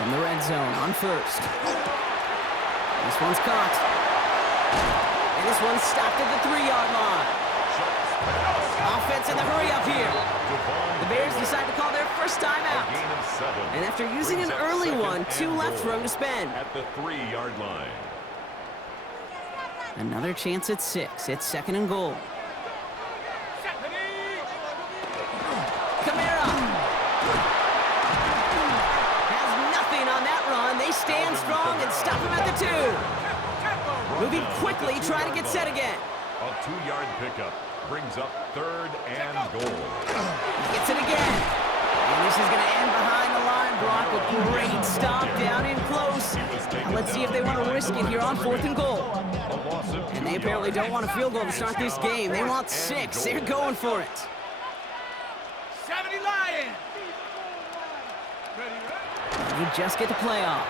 From the red zone on first. This one's caught. And this one's stopped at the 3-yard line. Offense in the hurry up here. The Bears decide to call their first time out. And after using an early one, 2 left for him to spend. At the 3-yard line. Another chance at 6. It's 2nd and goal. Kamara has nothing on that run. They stand strong and stop him at the 2. Moving quickly, trying to get set again. A 2-yard pickup brings up 3rd and goal. He gets it again. And this is going to end behind the line, Brock. A great stop down in close. Now let's see if they want to risk it here on 4th and goal. And they apparently don't want a field goal to start this game. They want 6. They're going for it. 70 Lions. You just get the playoff.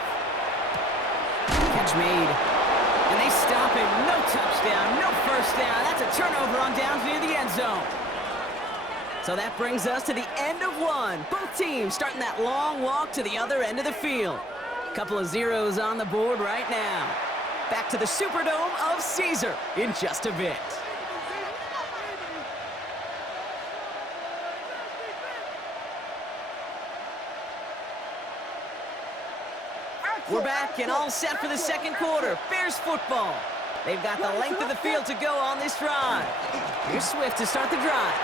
Catch made. And they stop it. No touchdown, no first down. That's a turnover on downs near the end zone. So that brings us to the end of one. Both teams starting that long walk to the other end of the field. Couple of zeros on the board right now. Back to the Superdome of Caesar in just a bit. We're back and all set for the second quarter. Bears football. They've got the length of the field to go on this drive. Here's Swift to start the drive.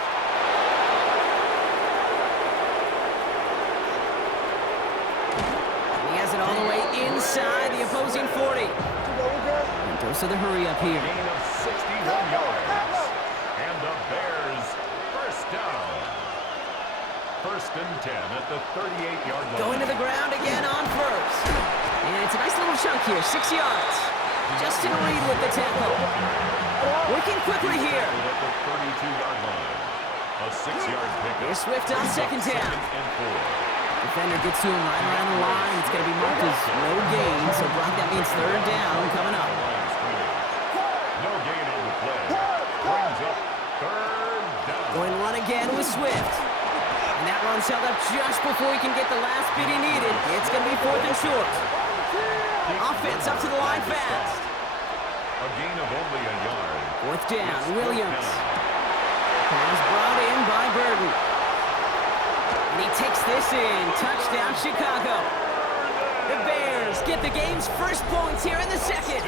He has it all the way inside the opposing 40. And goes to the hurry up here. Gain of 61 yards. And the Bears first down. 1st and 10 at the 38-yard line. Going to the ground again on first. And it's a nice little chunk here, 6 yards. Justin Reed with the tackle. Working quickly here. At the 32-yard line. A 6-yard pickup. Here's Swift on 2nd down. 2nd and 4. Defender gets to him right around the line. It's going to be marked as no gain. So Brock, that means 3rd down coming up. No gain on the play. Brings up 3rd down. Going to run again with Swift. And that run's held up just before he can get the last bit he needed. It's going to be 4th and short. Offense up to the line fast. A gain of only a yard. 4th down, Williams. Pass brought in by Burton. And he takes this in. Touchdown, Chicago. The Bears get the game's first points here in the second.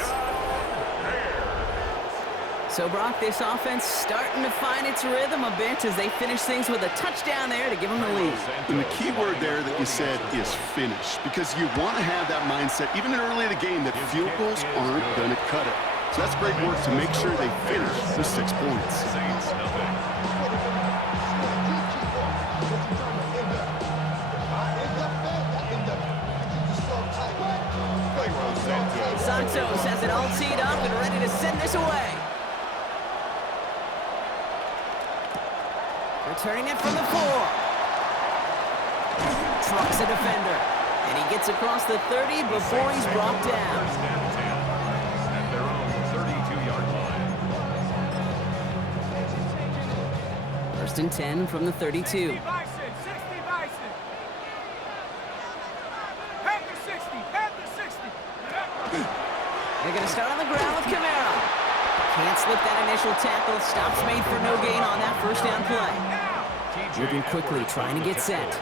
So, Brock, this offense starting to find its rhythm a bit as they finish things with a touchdown there to give them the lead. And the key word there that you said is finish, because you want to have that mindset, even early in the game, that field goals aren't going to cut it. So that's great work to make sure they finish with 6 points. Santos has it all teed up and ready to send this away. Returning it from the 4. Trucks a defender. And he gets across the 30 before he's brought down. At their own 32-yard line. 1st and 10 from the 32. 60 Bison. Panther 60. Panther 60. They're going to start on the ground with Kamara. Can't slip that initial tackle. Stops made for no gain on that first down play. Moving quickly, trying to get set.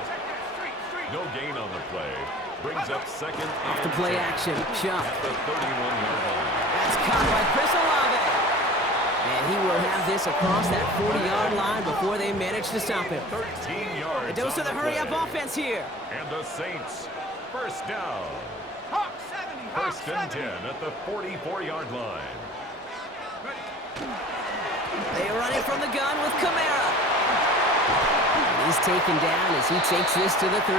No gain on the play. Brings up 2nd Off the play action. Chuck. at the 31-yard line. That's caught by Chris Olave. And he will have this across that 40-yard line before they manage to stop him. 13 yards. A dose of the hurry-up offense here. And the Saints first down. Hawk 70. Hawk 1st and 10 70. at the 44-yard line. They run it from the gun with Kamara. And he's taken down as he takes this to the 38.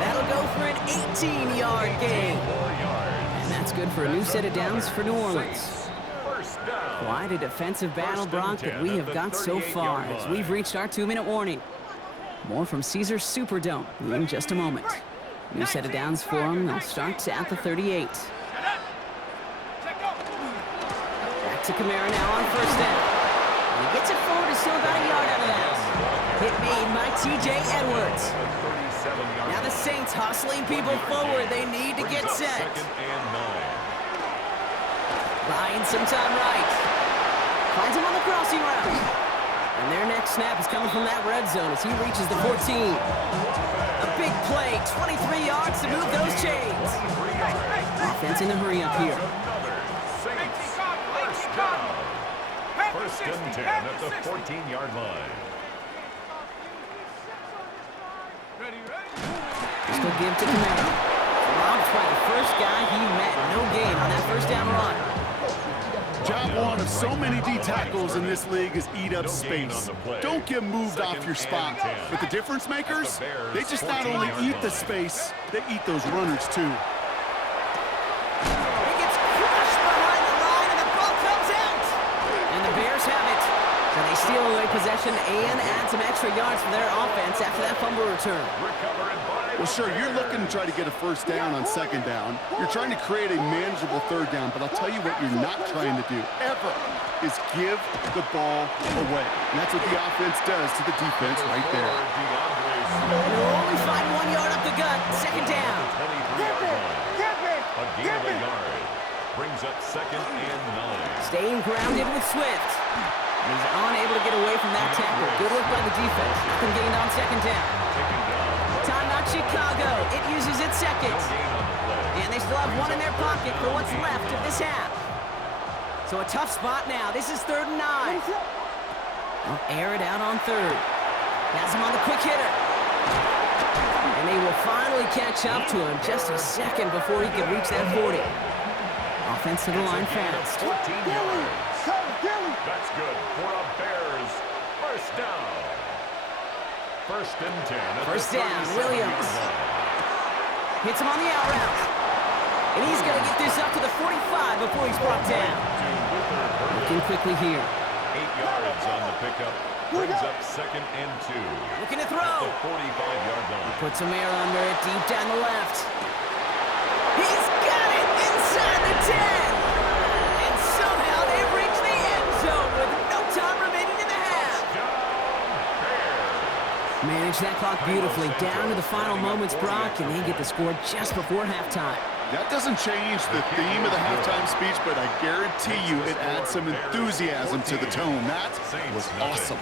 That'll go for an 18-yard gain. 4 yards. And that's good for a new set of downs for New Orleans. First down. Quite a defensive battle, Brock, that we have got so far as we've reached our 2-minute warning. More from Caesar Superdome in just a moment. New set of downs for them. They'll start at the 38. Back to Kamara now on first down. And he gets it forward, is still about a yard out of that. Hit made by T.J. Edwards. Now the Saints hustling people forward. They need to get set. Second and 9. Buying some time right. Finds him on the crossing route. And their next snap is coming from that red zone as he reaches the 14. A big play, 23 yards to move those chains. Offense in a hurry up here. First and 10 at the 14-yard line. Still give to Camaro. Robbed by the first guy he met. No gain on that first down run. Job one of so many D tackles in this league is eat up space. Don't get moved off your spot. But the difference makers, they just not only eat the space, they eat those runners too. He gets crushed behind the line and the ball comes out. And the Bears have it. So they steal away possession and add some extra yards for their offense after that fumble return. Well, sure, you're looking to try to get a first down on second down. You're trying to create a manageable third down, but I'll tell you what you're not trying to do, ever, is give the ball away. And that's what the offense does to the defense right there. And they'll only find 1 yard up the gut. Second down. A gain of a yard. Brings up second and 9. Staying grounded with Swift. He's unable to get away from that tackle. Good work by the defense. Nothing gained on second down. Timeout Chicago. It uses its second. And they still have one in their pocket for what's left of this half. So a tough spot now. This is 3rd and 9. They'll air it out on 3rd. Has him on the quick hitter. And they will finally catch up to him just a second before he can reach that 40. Offense to the line fast. 14 yards. That's good for a Bears first down. First and 10. First down, Williams. Hits him on the out route. And he's going to get this up to the 45 before he's brought down. Looking quickly here. 8 yards on the pickup. Brings up second and 2. Looking to throw. The 45-yard line. Puts some air under it, deep down the left. He's got it inside the 10. And somehow they reach the end zone with no time remaining in the half. Manage that clock beautifully down to the final moments, Brock, and they get the score just before halftime. That doesn't change the theme of the halftime speech, but I guarantee you it adds some enthusiasm to the tone. That was awesome.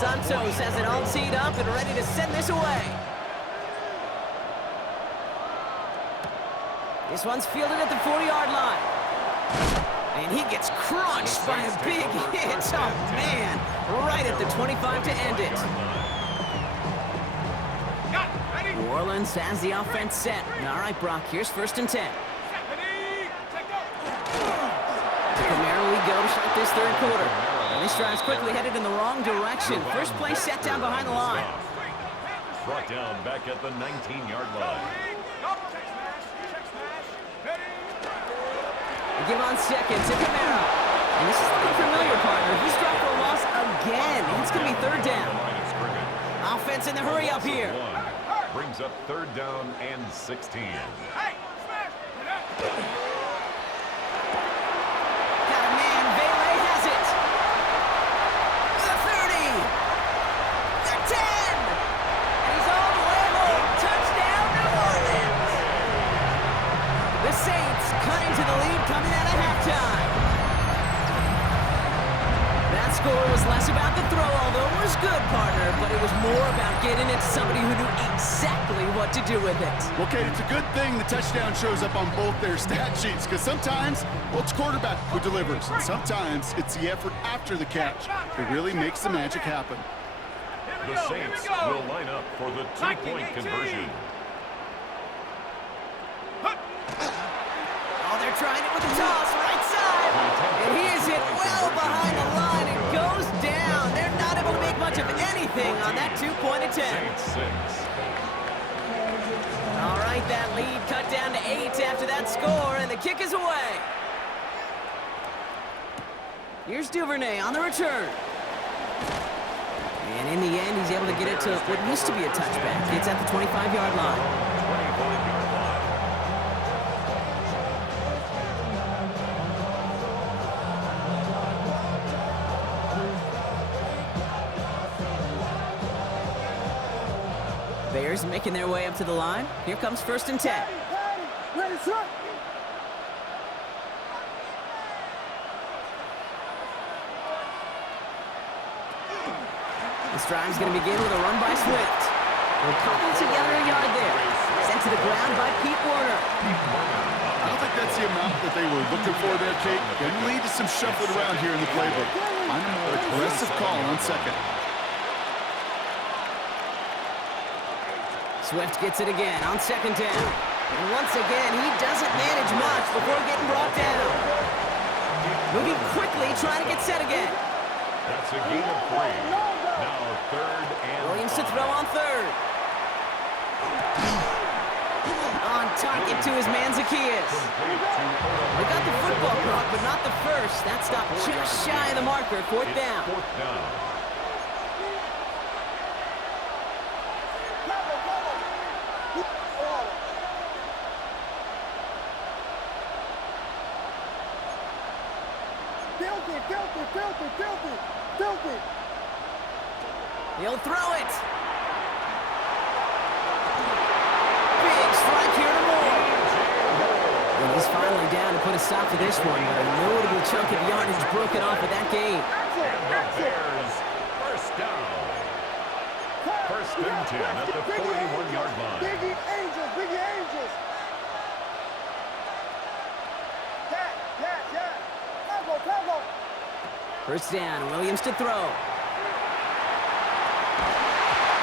Santos has it all teed up and ready to send this away. This one's fielded at the 40-yard line. And he gets crunched by a big hit. Oh, man. Right at the 25 to end it. New Orleans has the offense set. All right, Brock, here's 1st and 10. To Camaro we go to start this 3rd quarter. And this drive's quickly headed in the wrong direction. First play set down behind the line. Brought down back at the 19-yard line. They give on second to Camaro. And this is looking familiar, partner. He's dropped for a loss again. It's going to be 3rd down. Offense in the hurry up here. Brings up 3rd down and 16. Score was less about the throw, although it was good, partner, but it was more about getting it to somebody who knew exactly what to do with it. Okay, it's a good thing the touchdown shows up on both their stat sheets, because sometimes, well, it's quarterback who delivers, and sometimes it's the effort after the catch that really makes the magic happen. The Saints will line up for the 2-point conversion. Oh, they're trying it with the toss, right side, and he is hit well behind the line. Goes down. They're not able to make much of anything on that 2-point attempt. All right, that lead cut down to 8 after that score, and the kick is away. Here's Duvernay on the return. And in the end, he's able to get it to what used to be a touchback. It's at the 25-yard line. 25-yard line. Bears making their way up to the line. Here comes 1st and 10. Ready, set. This drive's going to begin with a run by Swift. They'll cobble together a yard there. Sent to the ground by Pete Werner. I don't think that's the amount that they were looking for there, Kate. They lead to some shuffling around here in the playbook. On a more aggressive call on 2nd. Swift gets it again on 2nd down. And once again, he doesn't manage much before getting brought down. Moving quickly, trying to get set again. That's a gain of 3. Now 3rd and Williams to throw on 3rd. On target to his man Zacchaeus. They got the football clock, but not the first. That stopped just shy of the marker. 4th down. 4th down. Filthy. He'll throw it. Big strike here to Moore. And he's finally down to put a stop to this one, but a notable chunk of yardage broken off of that game. And the Bears, 1st down. 1st and 10 at the 41-yard line. Biggie Angels. Yeah. Combo. 1st down, Williams to throw.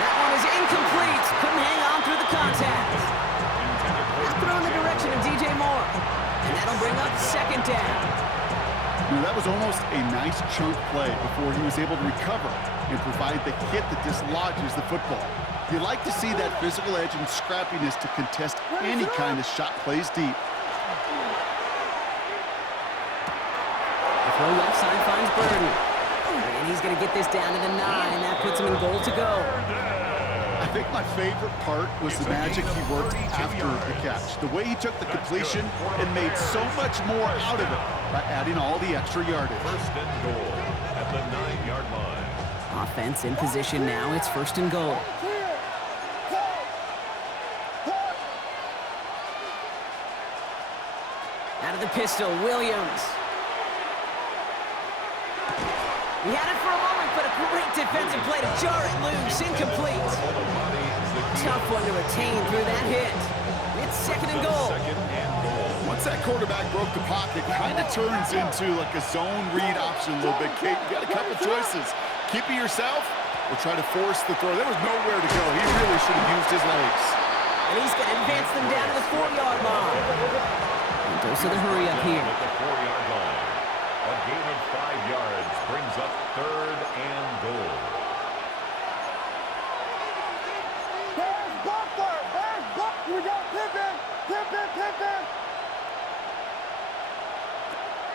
That one is incomplete. Couldn't hang on through the contact. Now throw in the direction of DJ Moore. And that'll bring up 2nd down. That was almost a nice chunk play before he was able to recover and provide the hit that dislodges the football. You like to see that physical edge and scrappiness to contest any kind of shot plays deep. The throw left side finds Burden. And he's going to get this down to the 9. That puts him in goal to go. I think my favorite part was the magic he worked after the catch. The way he took the completion and made so much more out of it by adding all the extra yardage. 1st and goal at the 9-yard line. Offense in position now. It's 1st and goal. Out of the pistol, Williams. He had it for a moment, but a great defensive play to jar it loose. Incomplete. Tough one to retain through that hit. It's 2nd and goal. Once that quarterback broke the pocket, it kind of turns into like a zone read option a little bit. Kate, you got a couple choices. Keep it yourself or try to force the throw. There was nowhere to go. He really should have used his legs. And he's going to advance them down to the 4-yard line. And dose of the hurry up here. At the 4-yard line. A gain of 5 yards brings up 3rd and goal. Bears buffer. We got Pippen.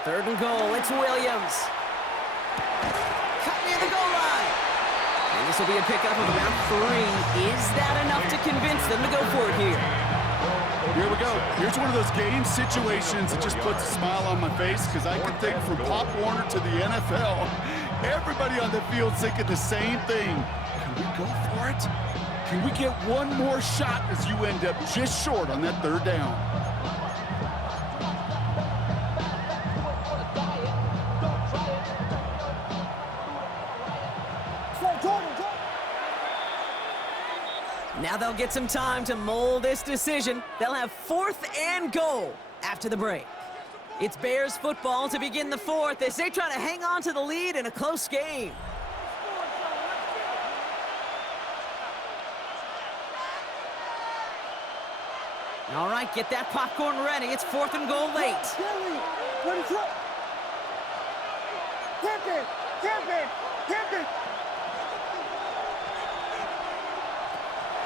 3rd and goal. It's Williams. Cut near the goal line. And this will be a pickup of about 3. Is that enough to convince them to go for it here? Here we go. Here's one of those game situations that just puts a smile on my face because I can think from Pop Warner to the NFL, everybody on the field's thinking the same thing. Can we go for it? Can we get one more shot as you end up just short on that 3rd down? Now they'll get some time to mold this decision. They'll have 4th and goal after the break. It's Bears football to begin the 4th as they try to hang on to the lead in a close game. All right, get that popcorn ready. It's 4th and goal late. Pippen.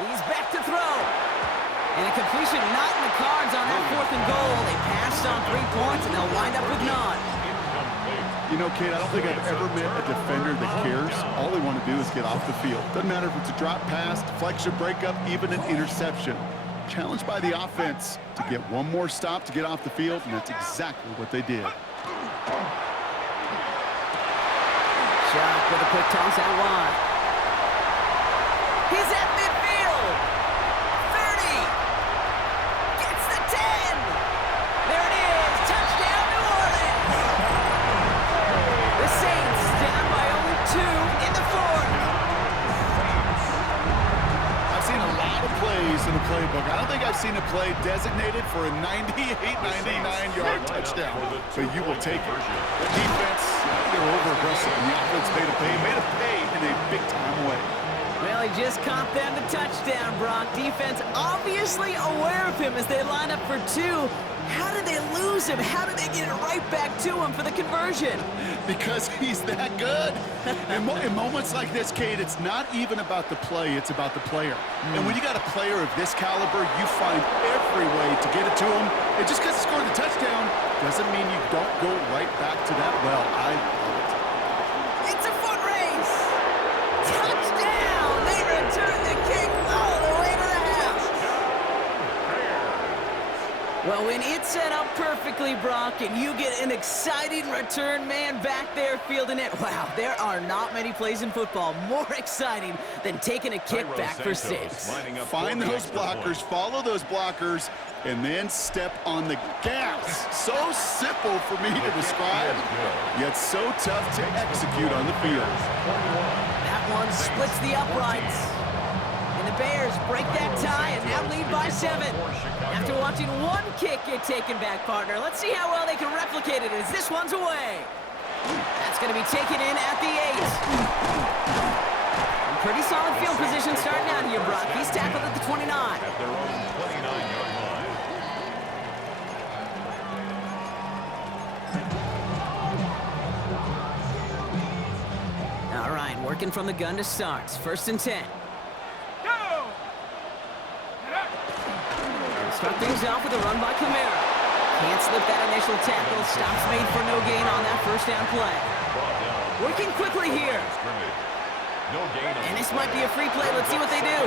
He's back to throw. And a completion not in the cards on that 4th and goal. They passed on 3 points, and they'll wind up with none. Incomplete. You know, Kate, I don't think I've ever met a defender that cares. All they want to do is get off the field. Doesn't matter if it's a drop pass, deflection, breakup, even an interception. Challenged by the offense to get one more stop to get off the field, and that's exactly what they did. Shot with a quick toss out wide. He's at midfield. 30. Gets the 10. There it is. Touchdown, New Orleans. The Saints down by only 2 in the fourth. I've seen a lot of plays in the playbook. I don't think I've seen a play designated for a 98, 99-yard touchdown, but you will take it. The defense, they're over-aggressive, and the offense made a pay in a big-time way. Well, he just caught them the touchdown, Brock. Defense obviously aware of him as they line up for 2. How did they lose him? How did they get it right back to him for the conversion? Because he's that good. In moments like this, Kate, it's not even about the play, it's about the player. And when you got a player of this caliber, you find every way to get it to him. And just because he scored the touchdown doesn't mean you don't go right back to that well. I love it. It's a foot race. Touchdown! They return the kick all the way to the house. Well, when it's set up perfectly, Brock, and you get an exciting return man back there fielding it, wow, there are not many plays in football more exciting than taking a kick back for 6. Find those blockers, follow those blockers, and then step on the gas. So simple for me to describe, yet so tough to execute on the field. That one splits the uprights. And the Bears break that tie and now lead by 7. After watching one kick get taken back, partner, let's see how well they can replicate it as this one's away. That's going to be taken in at the 8. Pretty solid field position starting out here, Brock. He's tackled at the 29. At their own 29-yard line. All right, working from the gun to start. 1st and 10. Start things off with a run by Kamara. Can't slip that initial tackle. Stops made for no gain on that 1st down play. Working quickly here. And this might be a free play. Let's see what they do.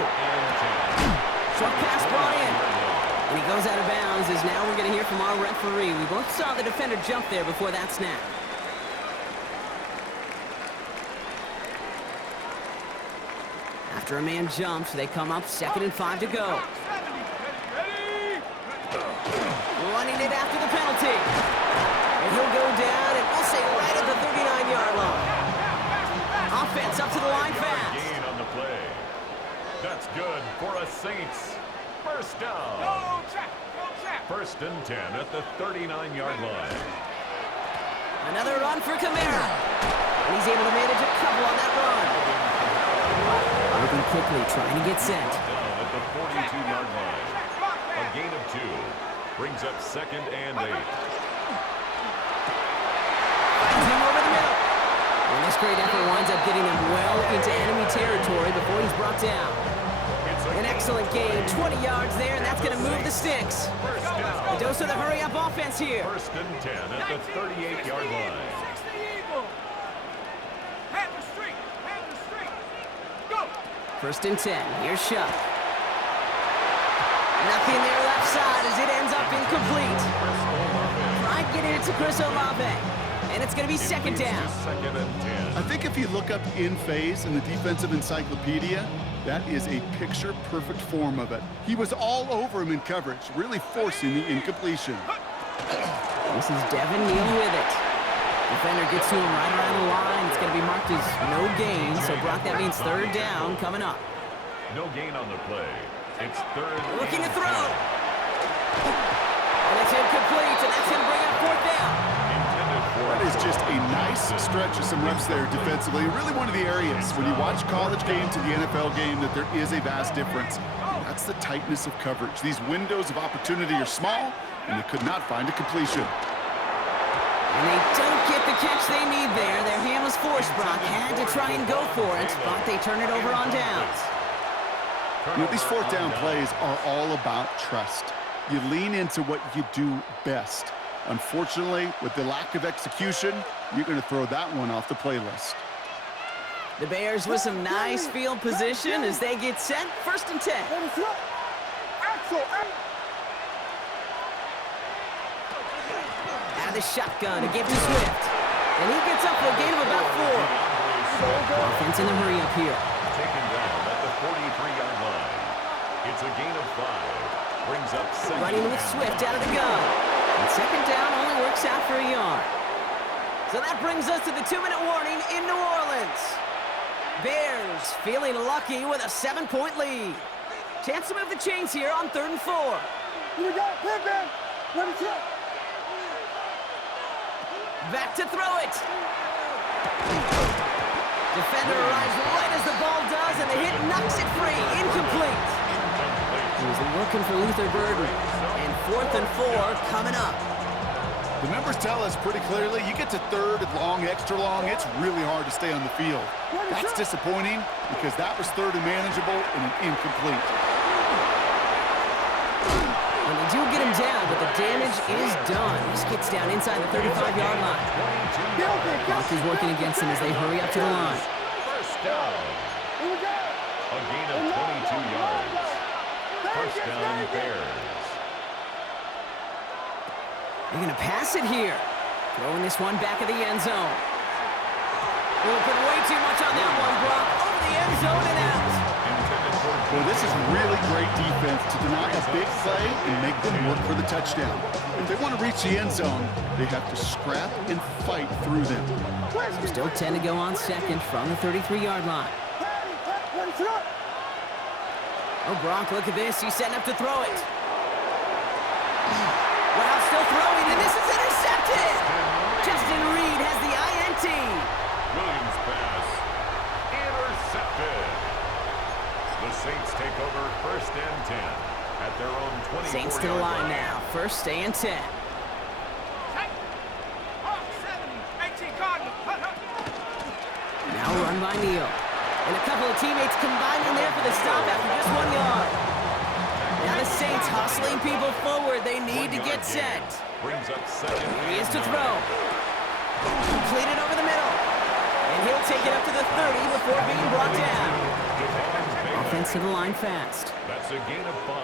Short pass brought in. And he goes out of bounds as now we're going to hear from our referee. We both saw the defender jump there before that snap. After a man jumps, they come up 2nd and 5 to go. Running it after the penalty. And he'll go down, and we'll say right at the 39-yard line. Offense up to the line fast. Gain on the play. That's good for a Saints. 1st down. 1st and 10 at the 39-yard line. Another run for Kamara. And he's able to manage a couple on that run. Moving quickly, trying to get sent. Down at the 42-yard line. A gain of 2. Brings up 2nd and 8. Finds him over the middle. And this great effort winds up getting him well into enemy territory before he's brought down. An excellent gain, 20 yards there, and that's going to move the sticks. A dose of the hurry-up offense here. 1st and 10 at the 38-yard line. 1st and 10. Here's Shuck. Nothing there left side as it ends up incomplete. Tried getting it to Chris Olave. And it's going to be 2nd down. 2nd and 10. I think if you look up in phase in the defensive encyclopedia, that is a picture-perfect form of it. He was all over him in coverage, really forcing the incompletion. This is Devin Neal with it. Defender gets to him right around the line. It's going to be marked as no gain. So, Brock, that means 3rd down coming up. No gain on the play. It's 3rd. Looking to throw. And it's incomplete, and that's going to bring up 4th down. That is just a nice stretch of some reps there defensively. Really one of the areas when you watch college game to the NFL game that there is a vast difference. And that's the tightness of coverage. These windows of opportunity are small, and they could not find a completion. And they don't get the catch they need there. Their hand was forced, Brock. Had to try and go for it, but they turn it over on downs. You know, these 4th down plays are all about trust. You lean into what you do best. Unfortunately, with the lack of execution, you're going to throw that one off the playlist. The Bears with some nice field position as they get set. 1st and 10. Ready, set. Axel. Out of the shotgun, a give to Swift. And he gets up for a gain of about 4. Offense in a hurry up here. Taken down at the 43-yard line. It's a gain of 5. Brings up 2nd. Running with Swift out of the gun. And 2nd down only works out for a yard. So that brings us to the 2-minute warning in New Orleans. Bears feeling lucky with a 7-point lead. Chance to move the chains here on 3rd and 4. Here we go. Pimpin'. Ready, set. Back to throw it. Defender arrives right as the ball does, and the hit knocks it free. Incomplete. He was looking for Luther Burden. And 4th and 4 coming up. The numbers tell us pretty clearly, you get to 3rd and long, extra long, it's really hard to stay on the field. That's disappointing because that was 3rd and manageable and an incomplete. And they do get him down, but the damage is done. This gets down inside the 35-yard line. Clock is working against them as they hurry up to the line. 1st down. Here we go. A gain of 22 yards. 1st down, Bears. They're going to pass it here. Throwing this one back of the end zone. We'll put way too much on that one, Brock. Over the end zone and out. Well, this is really great defense to deny a big play and make them work for the touchdown. If they want to reach the end zone, they have to scrap and fight through them. Still 10 to go on 2nd from the 33-yard line. Ready, set. Oh, Brock, look at this. He's setting up to throw it. Wow, still throwing, and this is intercepted. Justin Reed has the INT. Williams pass. Intercepted. The Saints take over 1st and 10 at their own 24-yard line. Saints to the line now. 1st and 10. Now run by Neal. And a couple of teammates combining there for the stop after just 1 yard. Now the Saints hustling people forward. They need to get set. Brings up 2nd. Here he is to throw. Completed over the middle. And he'll take it up to the 30 before being brought down. Offense to the line fast. That's a gain of 5.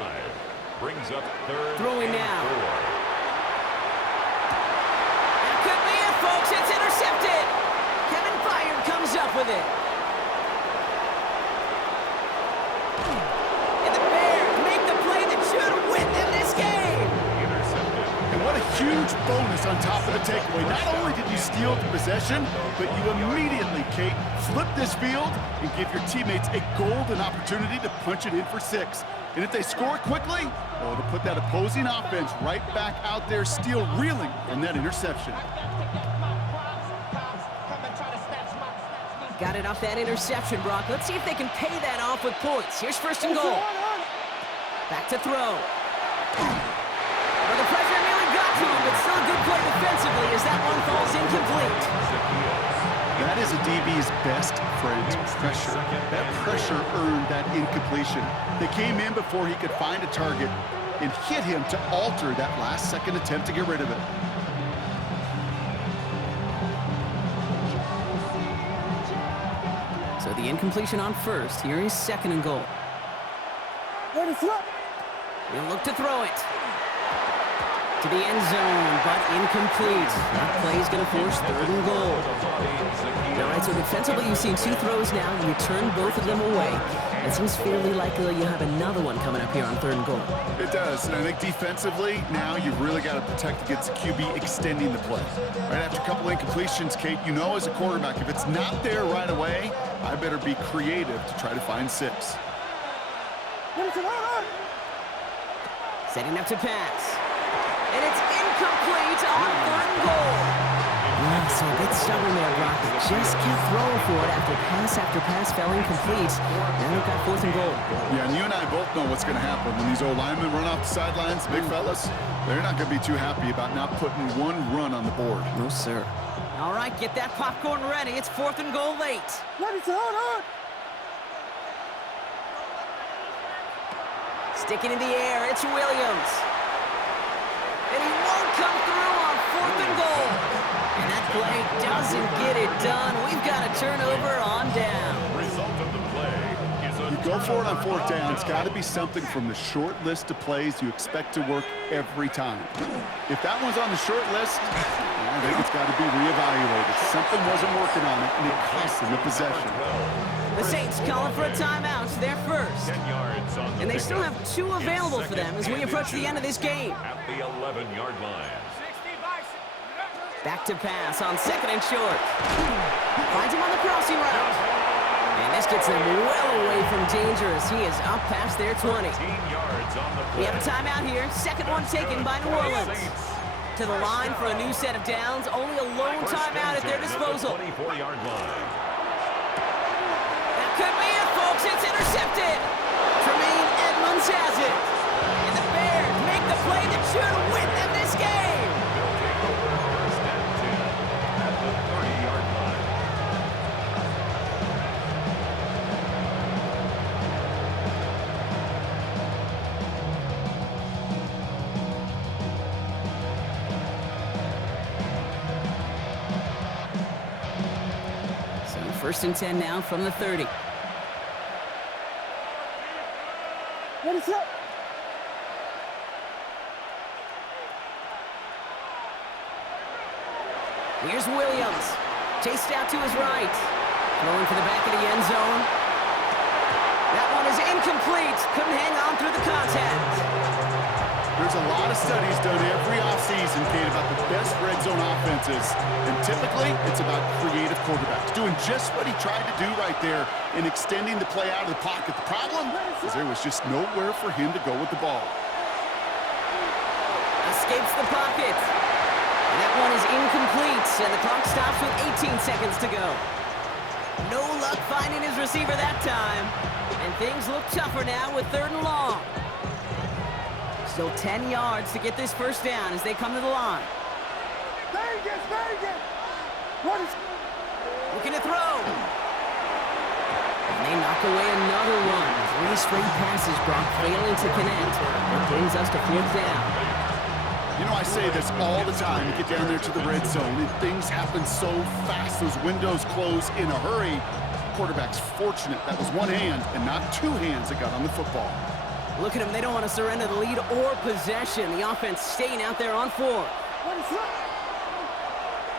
Brings up 3rd. Throwing and now. 4. That could be it, folks. It's intercepted. Kevin Byard comes up with it. And the Bears make the play that should win them this game. Intercepted. And what a huge bonus on top of the takeaway. Not only did you steal the possession, but you immediately, Kate, flip this field and give your teammates a golden opportunity to punch it in for 6. And if they score quickly, well, it'll put that opposing offense right back out there, still reeling from that interception. Got it off that interception, Brock. Let's see if they can pay that off with points. Here's 1st and goal. Back to throw. Well, the pressure nearly got to him, but still a good play defensively as that one falls incomplete. That is a DB's best friend, pressure. That pressure earned that incompletion. They came in before he could find a target and hit him to alter that last-second attempt to get rid of it. So the incompletion on 1st. Here is 2nd and goal. Ready, set. He'll look to throw it. To the end zone, but incomplete. That play is going to force 3rd and goal. All right, so defensively you've seen 2 throws now. You return both of them away. It seems fairly likely you'll have another one coming up here on 3rd and goal. It does, and I think defensively, now you've really got to protect against the QB extending the play. Right after a couple incompletions, Kate, you know as a quarterback, if it's not there right away, I better be creative to try to find 6. Ready, set. Setting up to pass. And it's incomplete on 3rd and goal. Yeah, so a bit stubborn there, Brock. They just kept throwing for it after pass fell incomplete. Now we've got 4th and goal. Yeah, and you and I both know what's going to happen. When these old linemen run off the sidelines, big fellas, they're not going to be too happy about not putting 1 run on the board. No, sir. All right, get that popcorn ready. It's 4th and goal late. Ready, set. Sticking in the air, it's Williams. And he won't come through on doesn't get it done. We've got a turnover on down. Result of the play is a You go for it on turnover 4th down. It's down. got to be something from the short list of plays you expect to work every time. If that one's on the short list, I think it's got to be reevaluated. Something wasn't working on it, and it cost them the possession. The Saints calling for a timeout. They're first. 10 yards on the And they still have pickup. 2 available It's for them as we approach the end of this game. At the 11-yard line. Back to pass on 2nd and short. Finds him on the crossing route. And this gets them well away from danger as he is up past their 20. 15 yards on the We play. have a timeout here. Second one taken by New Orleans. To the line for a new set of downs. Only a lone timeout at their disposal. 24-yard line. That could be it, folks. It's intercepted. Tremaine Edmonds has it. And the Bears make the play that should win them this game. They'll take over 1st and 10 at the 30-yard line. So 1st and 10 now from the 30. Ready, set. Here's Williams. Chased out to his right. Throwing for the back of the end zone. That one is incomplete. Couldn't hang on through the contact. There's a lot of studies done every offseason, Kate, about the best red zone offenses. And typically, it's about creative quarterbacks, doing just what he tried to do right there and extending the play out of the pocket. The problem is there was just nowhere for him to go with the ball. Escapes the pocket. And that one is incomplete, and the clock stops with 18 seconds to go. No luck finding his receiver that time. And things look tougher now with 3rd and long. Still 10 yards to get this 1st down as they come to the line. Vegas, Vegas. Ready, Looking to throw. And they knock away another one. 3 straight passes, Brock failing to connect. That brings us to 4th down. You know, I say this all the time. You get down there to the red zone, and things happen so fast. Those windows close in a hurry. Quarterback's fortunate that was one hand and not 2 hands that got on the football. Look at them. They don't want to surrender the lead or possession. The offense staying out there on 4. ready, set.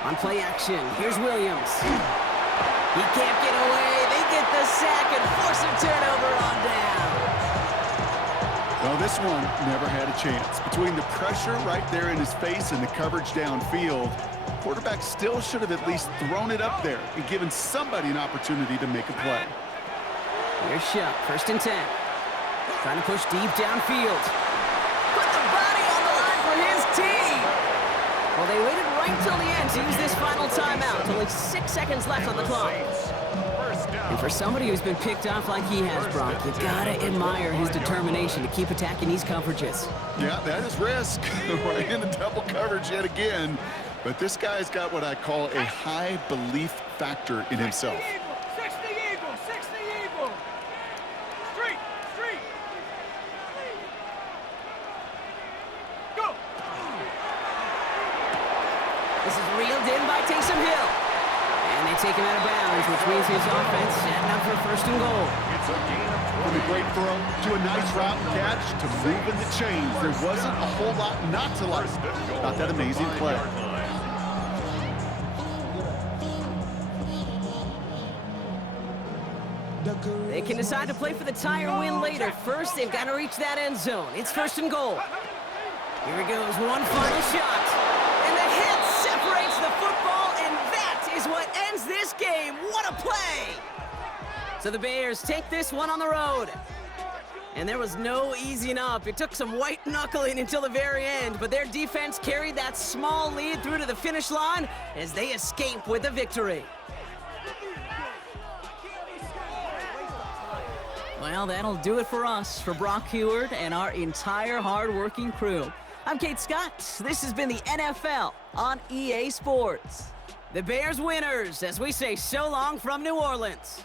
On play action, here's Williams. He can't get away. They get the sack and force a turnover on down. Well, this one never had a chance. Between the pressure right there in his face and the coverage downfield, quarterback still should have at least thrown it up there and given somebody an opportunity to make a play. Here's Shuck, 1st and 10. Trying to push deep downfield. Put the body on the line for his team. Well, they waited right till the end to use this final timeout. Only 6 seconds left on the clock. And for somebody who's been picked off like he has, Brock, you gotta admire his determination to keep attacking these coverages. Yeah, that is risk. We're in the double coverage yet again. But this guy's got what I call a high belief factor in himself. 60 Eagle, 60 Eagle. Street, street. Go. This is reeled in by Taysom Hill. And they take him out of bounds, which means his offense setting up for 1st and goal. It's a gain of From a great throw to a nice route and catch to moving the chains. There wasn't a whole lot not to like about that amazing play. They can decide to play for the tire win later. First, they've got to reach that end zone. It's 1st and goal. Here it goes, one final shot. And the hit separates the football, and that is what ends this game. What a play! So the Bears take this one on the road. And there was no easing up. It took some white knuckling until the very end, but their defense carried that small lead through to the finish line as they escape with a victory. Well, that'll do it for us, for Brock Huard and our entire hard-working crew. I'm Kate Scott. This has been the NFL on EA Sports. The Bears winners, as we say so long from New Orleans.